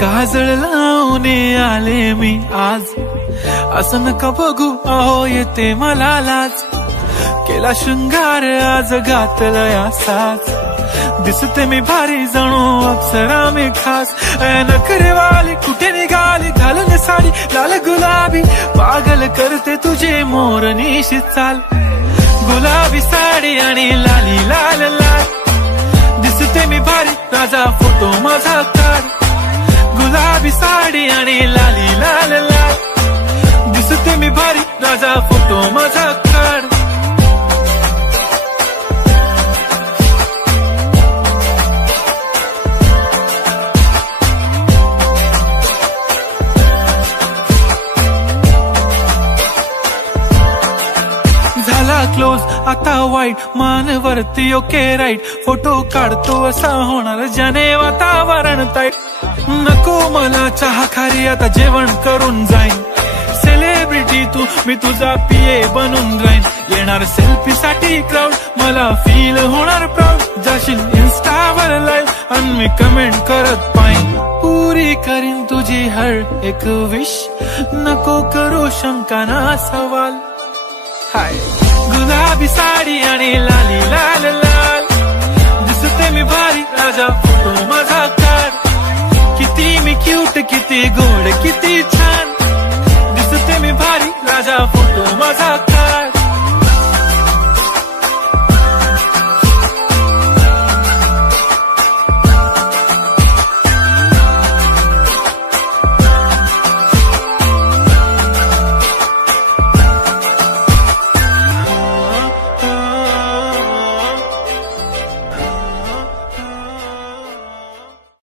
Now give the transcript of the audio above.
काजळ लावून आले मी आज, असं नका बघू अहो येते मला लाज. केला शृंगार आज घातलया साज, दिसते मी भारी जणू अप्सरा मी खास. नखरेवाली कुठे निघाली घालून साडी लाल गुलाबी, पागल करते तुझे मोरनीशी चाल. गुलाबी साडी आणि लाली लाल लाल, दिसते मी भारी राजा फोटो माझा काढ. गुलाबी साडी आणि लाली लाल लाल, दिसते मी भारी राजा फोटो माझा काढ. झाला क्लोज आता वाईट, मान वरती ओके राईट. फोटो काढतो असा होणार ज्याने वातावरण ताईट. नको मला चहा खारी आता जेवण करून जाईन. सेलिब्रिटी तू मी तुझा पीए बनून राहीन. येणार सेल्फी साठी क्राऊड मला फील होणार प्राऊड. जाशील इन्स्टावर लाईव्ह आणि मी कमेंट करत पाहिन. पुरी करीन तुझी हर एक विश, नको करू शंका ना सवाल. हाय गुलाबी साडी आणि लाली लाल लाल, दिसते मी भारी राजा फोटो माझा काढ. किती मी क्यूट किती गोड किती छान, दिसते मी भारी राजा फोटो माझा.